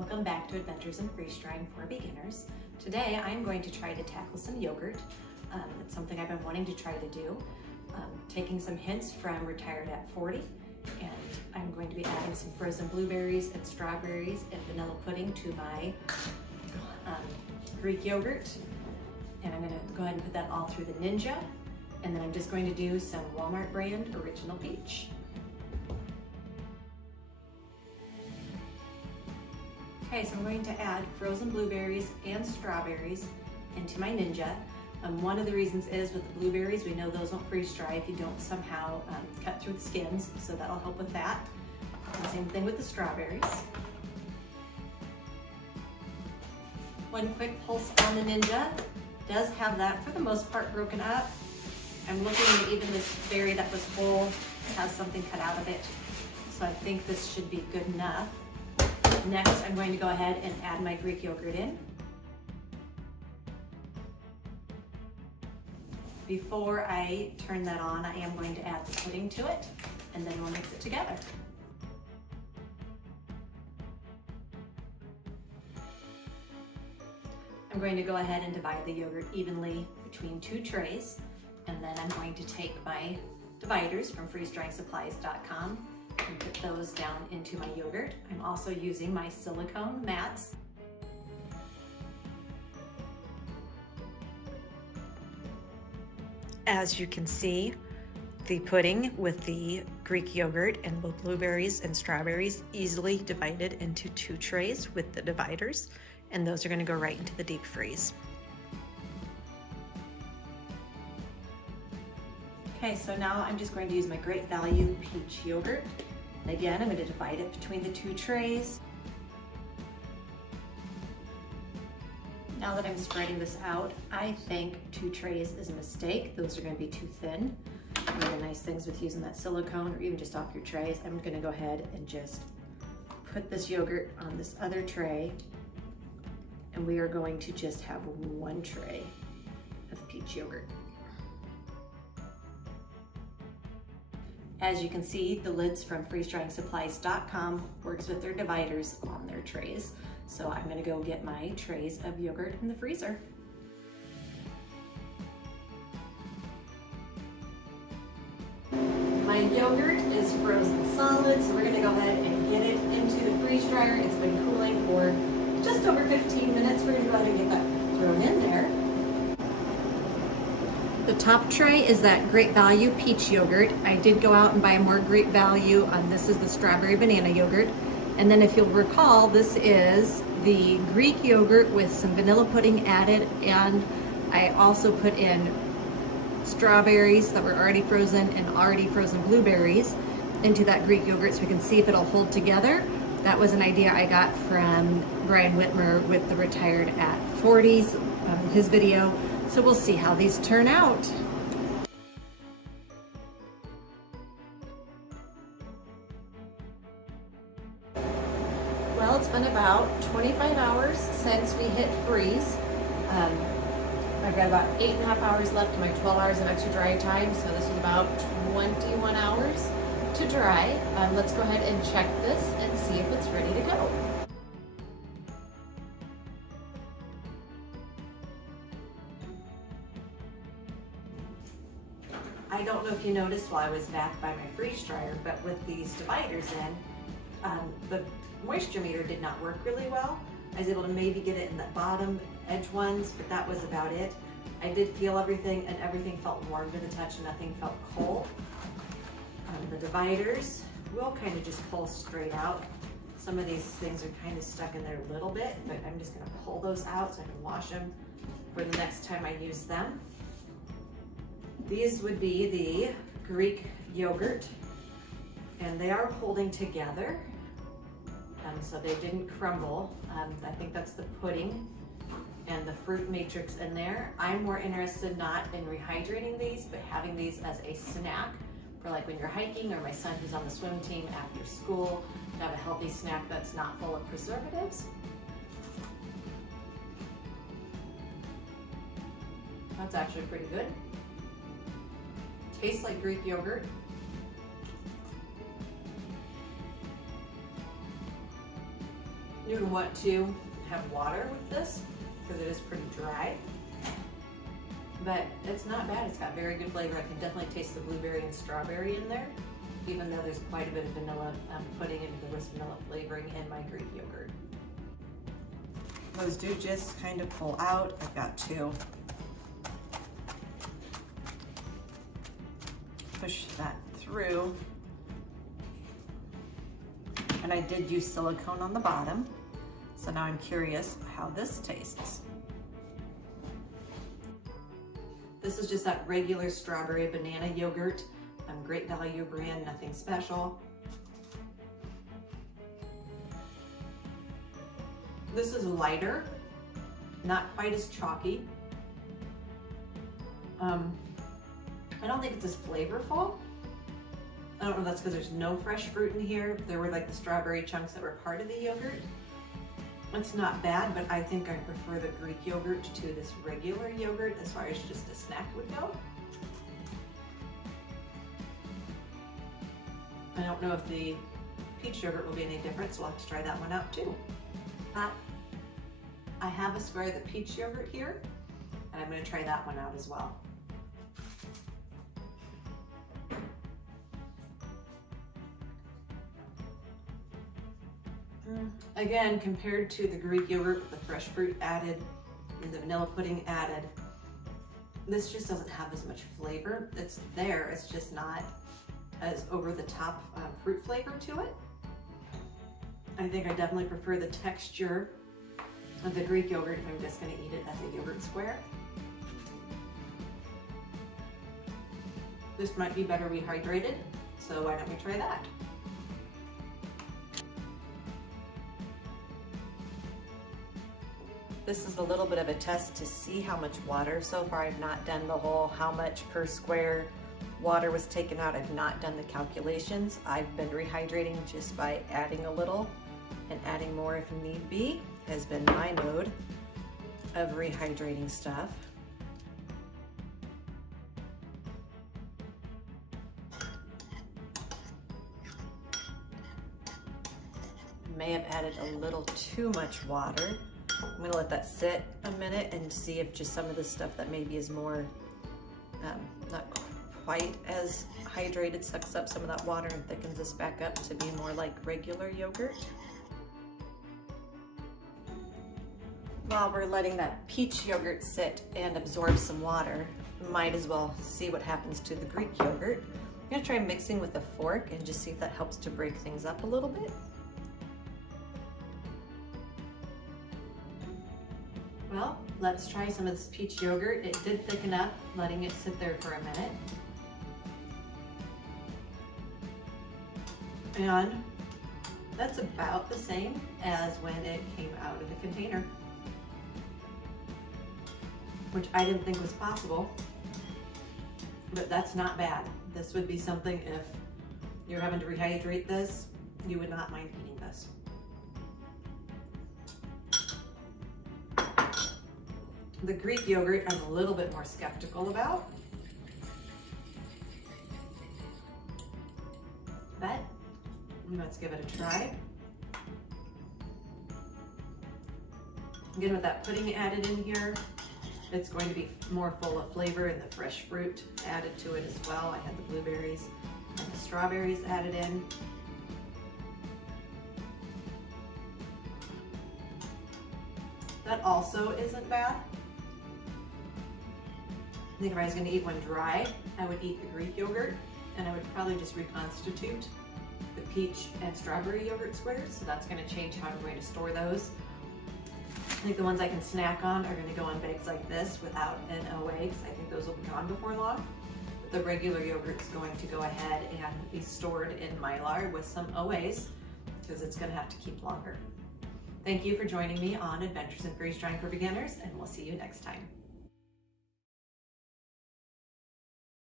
Welcome back to Adventures in Freeze Drying for Beginners. Today I'm going to try to tackle some yogurt. It's something I've been wanting to try to do. Taking some hints from Retired at 40, and I'm going to be adding some frozen blueberries and strawberries and vanilla pudding to my Greek yogurt. And I'm going to go ahead and put that all through the Ninja. And then I'm just going to do some Walmart brand Original Peach. Okay, so I'm going to add frozen blueberries and strawberries into my Ninja. One of the reasons is with the blueberries, we know those won't freeze dry if you don't somehow cut through the skins, so that'll help with that. And same thing with the strawberries. One quick pulse on the Ninja. Does have that for the most part broken up. I'm looking at even this berry that was whole has something cut out of it, so I think this should be good enough. Next, I'm going to go ahead and add my Greek yogurt in. Before I turn that on, I am going to add the pudding to it, and then we'll mix it together. I'm going to go ahead and divide the yogurt evenly between two trays, and then I'm going to take my dividers from freezedryingsupplies.com and put those down into my yogurt. I'm also using my silicone mats. As you can see, the pudding with the Greek yogurt and the blueberries and strawberries easily divided into two trays with the dividers, and those are going to go right into the deep freeze. Okay, so now I'm just going to use my Great Value Peach yogurt. And again, I'm going to divide it between the two trays. Now that I'm spreading this out, I think two trays is a mistake. Those are going to be too thin. One of the nice things with using that silicone or even just off your trays, I'm going to go ahead and just put this yogurt on this other tray, and we are going to just have one tray of peach yogurt. As you can see, the lids from freezedryingsupplies.com works with their dividers on their trays. So I'm gonna go get my trays of yogurt in the freezer. My yogurt is frozen solid, so we're gonna go ahead and get it into the freeze dryer. It's been cooling for just over 15 minutes. We're gonna go ahead and get that thrown in there. The top tray is that Great Value Peach yogurt. I did go out and buy more Great Value. This is the strawberry banana yogurt. And then if you'll recall, this is the Greek yogurt with some vanilla pudding added, and I also put in strawberries that were already frozen and already frozen blueberries into that Greek yogurt so we can see if it'll hold together. That was an idea I got from Brian Whitmer with the Retired at 40s, his video. So we'll see how these turn out. Well, it's been about 25 hours since we hit freeze. I've got about 8.5 hours left in my 12 hours of extra dry time, so this is about 21 hours to dry. Let's go ahead and check this and see if it's ready to go. I don't know if you noticed while I was back by my freeze dryer, but with these dividers in, the moisture meter did not work really well. I was able to maybe get it in the bottom edge ones, but that was about it. I did feel everything, and everything felt warm to the touch and nothing felt cold. The dividers will kind of just pull straight out. Some of these things are kind of stuck in there a little bit, but I'm just gonna pull those out so I can wash them for the next time I use them. These would be the Greek yogurt, and they are holding together, so they didn't crumble. I think that's the pudding and the fruit matrix in there. I'm more interested not in rehydrating these, but having these as a snack for like when you're hiking, or my son who's on the swim team after school, to have a healthy snack that's not full of preservatives. That's actually pretty good. Tastes like Greek yogurt. You would want to have water with this because it is pretty dry, but it's not bad. It's got very good flavor. I can definitely taste the blueberry and strawberry in there, even though there's quite a bit of vanilla. I'm putting into the whisk vanilla flavoring in my Greek yogurt. Those do just kind of pull out. I've got to push that through. And I did use silicone on the bottom, so now I'm curious how this tastes. This is just that regular strawberry banana yogurt. Great value brand, nothing special. This is lighter, not quite as chalky. I don't think it's as flavorful. I don't know if that's because there's no fresh fruit in here. There were like the strawberry chunks that were part of the yogurt. It's not bad, but I think I prefer the Greek yogurt to this regular yogurt as far as just a snack would go. I don't know if the peach yogurt will be any different, so we'll have to try that one out too. I have a square of the peach yogurt here, and I'm going to try that one out as well. Again, compared to the Greek yogurt with the fresh fruit added and the vanilla pudding added, this just doesn't have as much flavor. It's there, it's just not as over the top fruit flavor to it. I think I definitely prefer the texture of the Greek yogurt if I'm just going to eat it as a yogurt square. This might be better rehydrated, so why don't we try that? This is a little bit of a test to see how much water. So far I've not done the whole how much per square water was taken out. I've not done the calculations. I've been rehydrating just by adding a little and adding more if need be, has been my mode of rehydrating stuff. May have added a little too much water. I'm gonna let that sit a minute and see if just some of the stuff that maybe is more not quite as hydrated sucks up some of that water and thickens this back up to be more like regular yogurt. While we're letting that peach yogurt sit and absorb some water, might as well see what happens to the Greek yogurt. I'm gonna try mixing with a fork and just see if that helps to break things up a little bit. Well, let's try some of this peach yogurt. It did thicken up, letting it sit there for a minute. And that's about the same as when it came out of the container, which I didn't think was possible, but that's not bad. This would be something if you're having to rehydrate this, you would not mind eating this. The Greek yogurt I'm a little bit more skeptical about, but let's give it a try. Again, with that pudding added in here, it's going to be more full of flavor and the fresh fruit added to it as well. I had the blueberries and the strawberries added in. That also isn't bad. I think if I was going to eat one dry, I would eat the Greek yogurt, and I would probably just reconstitute the peach and strawberry yogurt squares. So that's going to change how I'm going to store those. I think the ones I can snack on are going to go on bags like this without an OA, because I think those will be gone before long. But the regular yogurt is going to go ahead and be stored in Mylar with some OAs, because it's going to have to keep longer. Thank you for joining me on Adventures in Freeze Drying for Beginners, and we'll see you next time.